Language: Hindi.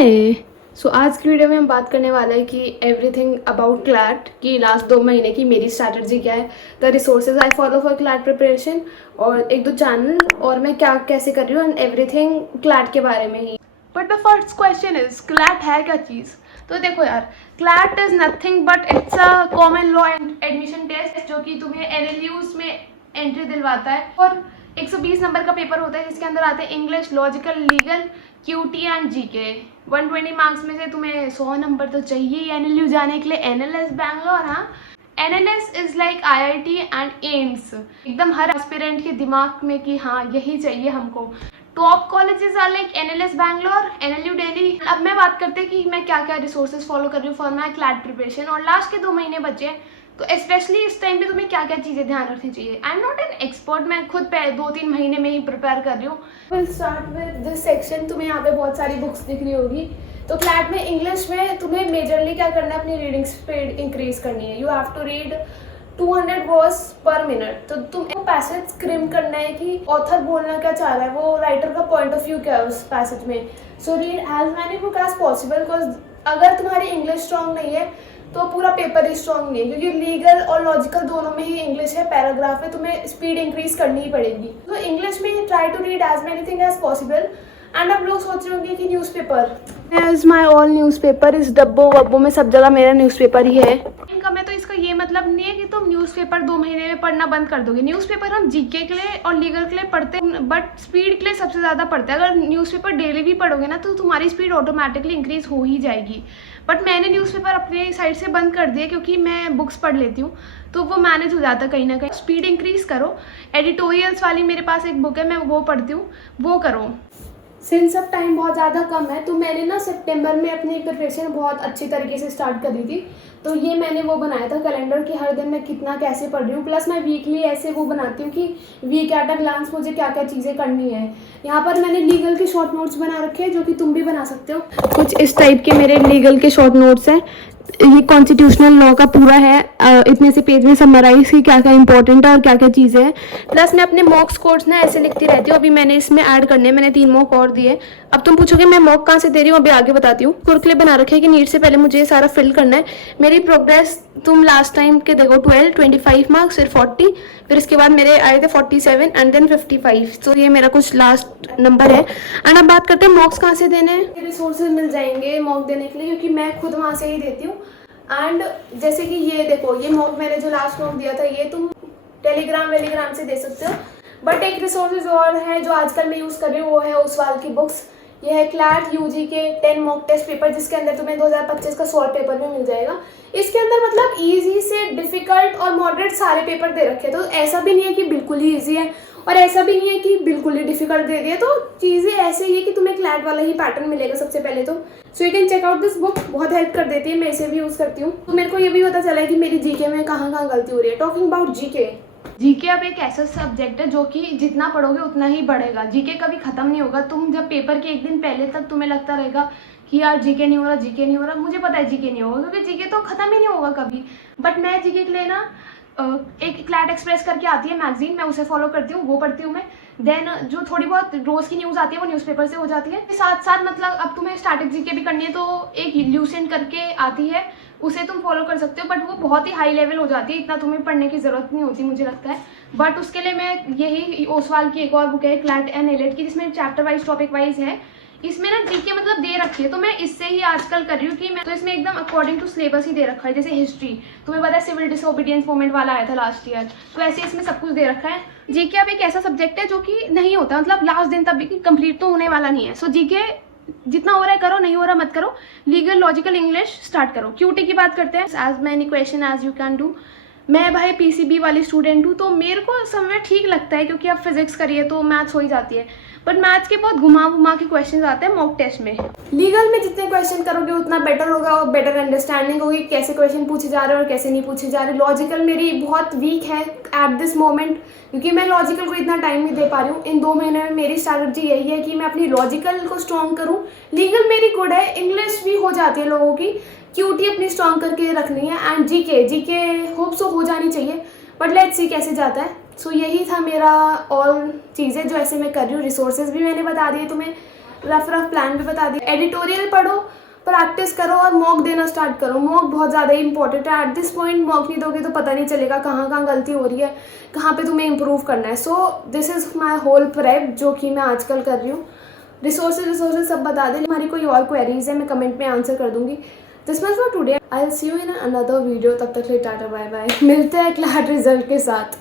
हाय। आज की वीडियो में हम बात करने वाले हैं कि एवरीथिंग अबाउट क्लैट की लास्ट 2 महीने की मेरी स्ट्रैटेजी क्या है, the resources I follow for CLAT preparation और एक दो चैनल और मैं क्या कैसे कर रही हूँ एंड एवरीथिंग क्लैट के बारे में ही। But the first question is CLAT है क्या चीज़। तो देखो यार, CLAT is nothing but it's a common law admission test जो कि तुम्हें एनएलयूज में एंट्री दिलवाता है और 120 नंबर का पेपर होता है जिसके अंदर आते हैं English, logical, legal, QT and GK. 120 marks में से तुम्हें 100 नंबर तो चाहिए ही एनएलयू जाने के लिए। एनएलएस बैंगलोर, हाँ, NLS is like IIT and AIIMS, एकदम हर एस्पिरेंट के दिमाग में कि हाँ यही चाहिए हमको। Top colleges are like NLS Bangalore, NLU Delhi. अब मैं बात करते हैं कि मैं क्या क्या रिसोर्सेज फॉलो कर रही हूँ फॉर माई क्लैट प्रिपरेशन और लास्ट के 2 महीने बचे हैं, तो स्पेशली इस टाइम पे तुम्हें क्या क्या चीज़ें ध्यान रखनी चाहिए। I am not an expert, मैं खुद 2-3 महीने में ही प्रिपेयर कर रही हूँ। Will start with this section. तुम्हें यहाँ पे बहुत सारी बुक्स दिख रही होगी। तो क्लैट में इंग्लिश में तुम्हें मेजरली क्या करना है, अपनी रीडिंग स्पीड इंक्रीज करनी है। You have to read 200 words per minute. तो तुम्हें पैसेज स्क्रिम करना है कि ऑथर बोलना क्या चाह रहा है, वो राइटर का पॉइंट ऑफ व्यू क्या है उस पैसेज में। So read as many book as possible, because अगर तुम्हारी इंग्लिश स्ट्रॉन्ग नहीं है तो पूरा पेपर ही स्ट्रॉन्ग नहीं है, क्योंकि लीगल और लॉजिकल दोनों में ही इंग्लिश है, पैराग्राफ है, तुम्हें स्पीड इंक्रीज करनी ही पड़ेगी। तो इंग्लिश में try to read as many thing as possible. And आप लोग सोच रहे होंगे कि newspaper as my all newspaper इस डब्बो वब्बो में सब जगह मेरा न्यूज़पेपर ही है। इनका मैं तो इसका ये मतलब नहीं है कि तुम न्यूज़पेपर 2 महीने में पढ़ना बंद कर दोगे। न्यूज़पेपर हम जीके के लिए और लीगल के लिए पढ़ते हैं, बट स्पीड के लिए सबसे ज़्यादा पढ़ते हैं। अगर न्यूज़पेपर डेली भी पढ़ोगे ना तो तुम्हारी स्पीड ऑटोमेटिकली इंक्रीज हो ही जाएगी। बट मैंने न्यूज़पेपर अपने साइड से बंद कर दिया क्योंकि मैं बुक्स पढ़ लेती हूँ तो वो मैनेज हो जाता है कहीं ना कहीं। स्पीड इंक्रीज करो। एडिटोरियल्स वाली मेरे पास एक बुक है, मैं वो पढ़ती हूँ, वो करो। सिंस अब टाइम बहुत ज़्यादा कम है तो मैंने ना सितंबर में अपनी प्रिपरेशन बहुत अच्छी तरीके से स्टार्ट करी थी। तो ये मैंने वो बनाया था कैलेंडर कि हर दिन मैं कितना कैसे पढ़ रही हूँ, प्लस मैं वीकली ऐसे वो बनाती हूँ कि वीक एट अ ग्लांस मुझे क्या क्या चीज़ें करनी है। यहाँ पर मैंने लीगल के शॉर्ट नोट्स बना रखे हैं जो कि तुम भी बना सकते हो। कुछ इस टाइप के मेरे लीगल के शॉर्ट नोट्स हैं। ये कॉन्स्टिट्यूशनल लॉ का पूरा है, इतने से पेज में समराइज की क्या क्या इंपॉर्टेंट है और क्या क्या चीज़ें हैं। प्लस मैं अपने मॉक्स कोड्स ना ऐसे लिखती रहती हूँ। अभी मैंने इसमें ऐड करने हैं, मैंने 3 मॉक और दिए। अब तुम पूछोगे मैं मॉक कहाँ से दे रही हूँ, अभी आगे बताती हूँ। कुरकुले बना रखे हैं कि नीट से पहले मुझे ये सारा फिल करना है। मेरी प्रोग्रेस तुम लास्ट टाइम के देखो, 12, 25 मार्क्स, फिर 40, फिर इसके बाद मेरे आए थे 47 एंड देन 55। तो ये मेरा कुछ लास्ट नंबर है। एंड अब बात करते हैं मॉक्स कहाँ से देने हैं। रिसोर्सेज मिल जाएंगे मॉक देने के लिए क्योंकि मैं खुद वहाँ से ही देती हूँ। एंड जैसे कि ये देखो, ये मॉक मैंने जो लास्ट मॉक दिया था ये तुम टेलीग्राम से दे सकते हो। बट एक रिसोर्सेज और है जो आजकल मैं यूज़ कर रही हूँ, वो है ओसवाल की बुक्स। ये है क्लैट यूजी के 10 मॉक टेस्ट पेपर, जिसके अंदर तुम्हें 2025 का शॉर्ट पेपर भी मिल जाएगा। इसके अंदर मतलब इजी से डिफिकल्ट और मॉडरेट सारे पेपर दे रखे हैं। तो ऐसा भी नहीं है कि बिल्कुल ही ईजी है और ऐसा भी नहीं है कि बिल्कुल ही डिफिकल्ट दे दिया। तो चीज़ें ऐसे ही है कि तुम्हें क्लैट वाला ही पैटर्न मिलेगा सबसे पहले तो। So you can check out this book, बहुत हेल्प कर देती है, मैं इसे भी यूज़ करती हूँ। तो मेरे को ये भी पता चला है कि मेरी जीके में कहाँ कहाँ गलती हो रही है। टॉकिंग अबाउट जीके अब एक ऐसा सब्जेक्ट है जो कि जितना पढ़ोगे उतना ही बढ़ेगा। जीके कभी खत्म नहीं होगा। तुम जब पेपर के एक दिन पहले तक तुम्हें लगता रहेगा कि यार जीके नहीं हो रहा, जीके नहीं हो रहा, मुझे पता है जीके नहीं होगा क्योंकि जीके तो खत्म ही नहीं होगा कभी। बट मैं जीके के लिए ना एक क्लैट एक्सप्रेस करके आती है मैगजीन, मैं उसे फॉलो करती हूँ, वो पढ़ती हूँ मैं। देन जो थोड़ी बहुत रोज़ की न्यूज़ आती है वो न्यूज़पेपर से हो जाती है। साथ साथ मतलब अब तुम्हें स्टैटिक जीके भी करनी है तो एक ल्यूसेंट करके आती है, उसे तुम फॉलो कर सकते हो। बट वो बहुत ही हाई लेवल हो जाती है, इतना तुम्हें पढ़ने की ज़रूरत नहीं होती मुझे लगता है। बट उसके लिए मैं यही ओसवाल की एक और बुक है क्लैट एंड एलेट की, जिसमें चैप्टर वाइज टॉपिक वाइज है। इसमें ना जीके मतलब दे रखी है, तो मैं इससे ही आजकल कर रही हूँ कि मैं तो इसमें एकदम अकॉर्डिंग टू सिलेबस ही दे रखा है। जैसे हिस्ट्री तुम्हें पता है सिविल डिसोबीडियंस मूवमेंट वाला आया था लास्ट ईयर, तो ऐसे इसमें सब कुछ दे रखा है। जीके अब एक ऐसा सब्जेक्ट है जो कि नहीं होता, मतलब लास्ट दिन तक भी कंप्लीट तो होने वाला नहीं है। सो जीके जितना हो रहा है करो, नहीं हो रहा मत करो। लीगल, लॉजिकल, इंग्लिश स्टार्ट करो। क्यूटी की बात करते हैं। As many question as you can do. मैं भाई पीसीबी वाली स्टूडेंट हूँ तो मेरे को समय ठीक लगता है क्योंकि अब फिजिक्स करिए तो मैथ्स हो ही जाती है। बट मैथ्स के बहुत घुमा के क्वेश्चन आते हैं मॉक टेस्ट में। लीगल में जितने क्वेश्चन करोगे उतना बेटर होगा और बेटर अंडरस्टैंडिंग होगी कैसे क्वेश्चन पूछे जा रहे हैं और कैसे नहीं पूछे जा रहे। लॉजिकल मेरी बहुत वीक है एट दिस मोमेंट क्योंकि मैं लॉजिकल को इतना टाइम नहीं दे पा रही हूँ। इन 2 महीने में मेरी स्ट्रैटेजी यही है कि मैं अपनी लॉजिकल को स्ट्रॉन्ग करूँ। लीगल मेरी गुड है, इंग्लिश भी हो जाती है लोगों की, क्यूटी अपनी स्ट्रॉन्ग करके रखनी है। एंड जीके होप सो हो जानी चाहिए, बट लेट्स सी कैसे जाता है। सो यही था मेरा ऑल चीज़ें जो ऐसे मैं कर रही हूँ। रिसोर्सेज भी मैंने बता दिए तुम्हें। रफ प्लान भी बता दिया। एडिटोरियल पढ़ो, प्रैक्टिस करो और मॉक देना स्टार्ट करो। मॉक बहुत ज़्यादा इंपॉर्टेंट है। एट दिस पॉइंट मॉक नहीं दोगे तो पता नहीं चलेगा कहाँ कहाँ गलती हो रही है, कहाँ पे तुम्हें इम्प्रूव करना है। So this is my whole prep जो कि मैं आजकल कर रही हूँ। रिसोर्सेज सब बता दें। हमारी कोई और क्वेरीज है मैं कमेंट में आंसर कर दूँगी। This much for today. I will see you in another video. तब तक के लिए टाटा बाय बाय। मिलते हैं क्लैट रिजल्ट के साथ।